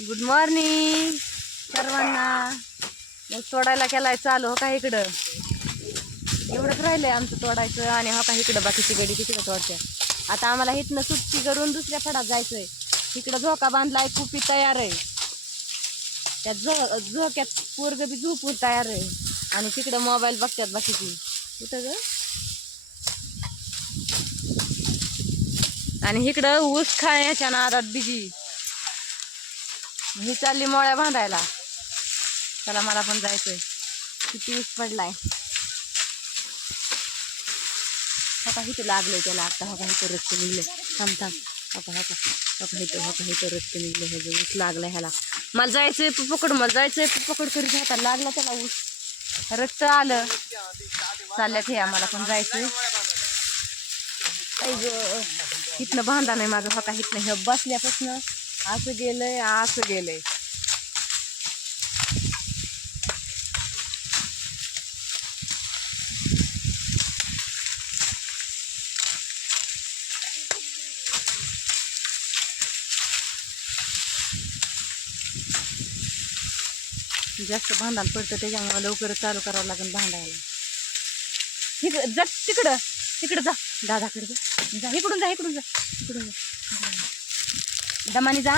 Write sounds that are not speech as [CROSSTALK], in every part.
Good morning सर्वांना. मग तोडायला केलाय चालू हो का इकडं? एवढंच राहिलंय आमचं तोडायचं आणि हो का इकडं बाकीची गडी तिकडं तोडच्या आता आम्हाला इथनं सुट्टी करून दुसऱ्या फडात जायचंय. इकडं झोका बांधलाय कुपी तयार आहे. त्या झो झोक्यात पोरग बी झोपूर तयार आहे. आणि तिकडं मोबाईल बघतात बाकीची. कुठं ग? आणि इकडं ऊस खाण्याच्या नादात बिजी ही चालली मोळ्या बांधायला. चला मला पण जायचंय. किती ऊस पडलाय. हो हका इथं लागलंय त्याला आता. हो हका इथं रक्त निघले थांब थांब. हो हका हका हका इथं हका इथं रक्त निघलं ह्याचं ऊस लागलाय ह्याला. मला जायचंय पु- पकड मला जायचंय पु- पकड करीत आता लागला त्याला ऊस. रक्त आलं. चालल्यात हे आम्हाला पण जायचंय. इथनं बांधा नाही माझं. हका इथनं हे बसल्यापासनं असं गेलंय असं गेलंय. जास्त भांडण पडतं त्याच्यामुळे लवकर चालू करावं लागेल भांडायला. इकडं जा तिकडं तिकडं जा. दादाकडे जा. जा इकडून जा इकडून जा. इकडून जा. दमानी जा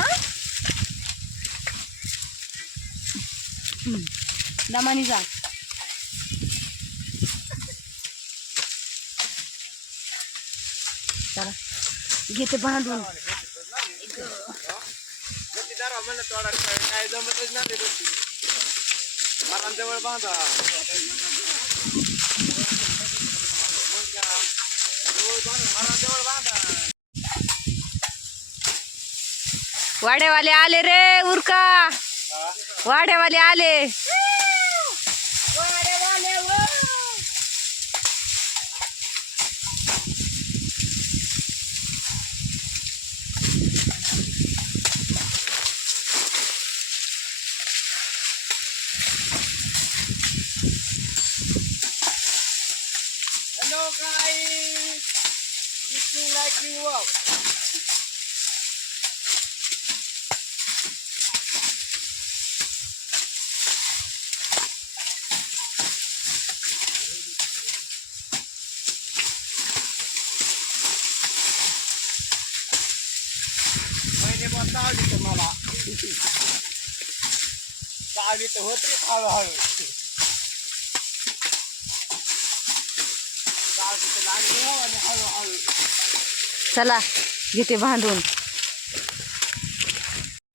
हम्म. दमानी जा घेते बांधून काय जमतच नाही जवळ बांधा जवळ बांधा वाड्यावाले आले रे उरका वाड्यावाले आले Hello guys! Looking like you up. चावली तर मला चावली तर होती हळूहळू चावली तर लागली आणि हळूहळू चला घेते बांधून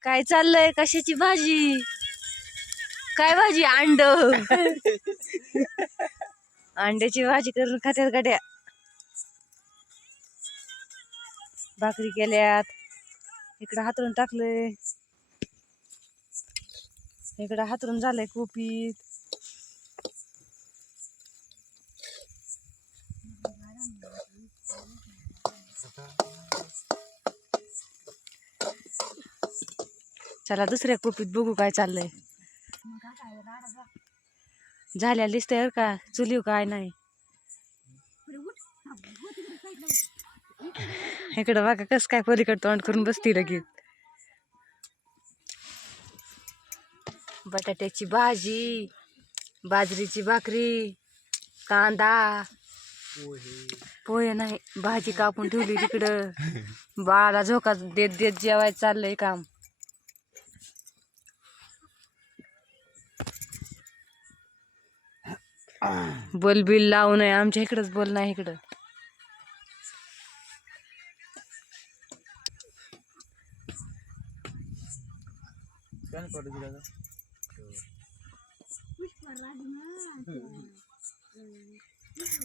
काय चाललंय? कशाची भाजी? काय भाजी? अंड. अंड्याची भाजी करून खात्यात गाड्या. भाकरी केल्यात. इकडं हातरून टाकलंय. इकडं हातरून झालंय कोपीत. चला दुसऱ्या कोपीत बघू काय चाललंय. झाल्या दिसतंय का? चुलीव काय नाही. इकडं बघा कस काय पलीकडे तोंड करून बसती लगेच. बटाट्याची भाजी बाजरीची भाकरी कांदा. पोहे नाही भाजी कापून ठेवली तिकडं. बाळाला झोका देत देत जेवायचं चाललंय काम. बोलबिल लावू नये आमच्या इकडंच बोल नाही इकडं.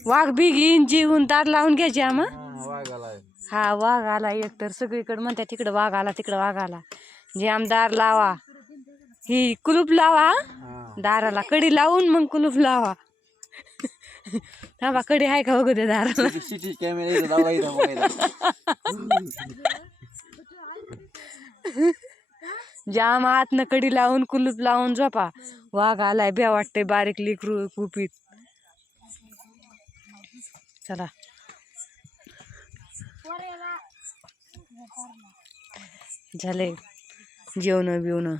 वाघ बी घेईन जीवन दार लावून घ्यायची आम्हा. वाघाला हा वाघ आला एक तर सगळीकडे म्हणतात तिकडं वाघ आला तिकडं वाघ आला. जे आमदार लावा. ही कुलूप लावा दाराला कडी लावून मग कुलूप लावा. थांबा कडी आहे का बघू दाराला? सिटी कॅमेरा [LAUGHS] जाम आतनं कडी लावून कुलूप लावून झोपा. वाघ आलाय ब्या वाटतंय बारीक लिकरू कुपीत. चला. झाले जेवण बिवणं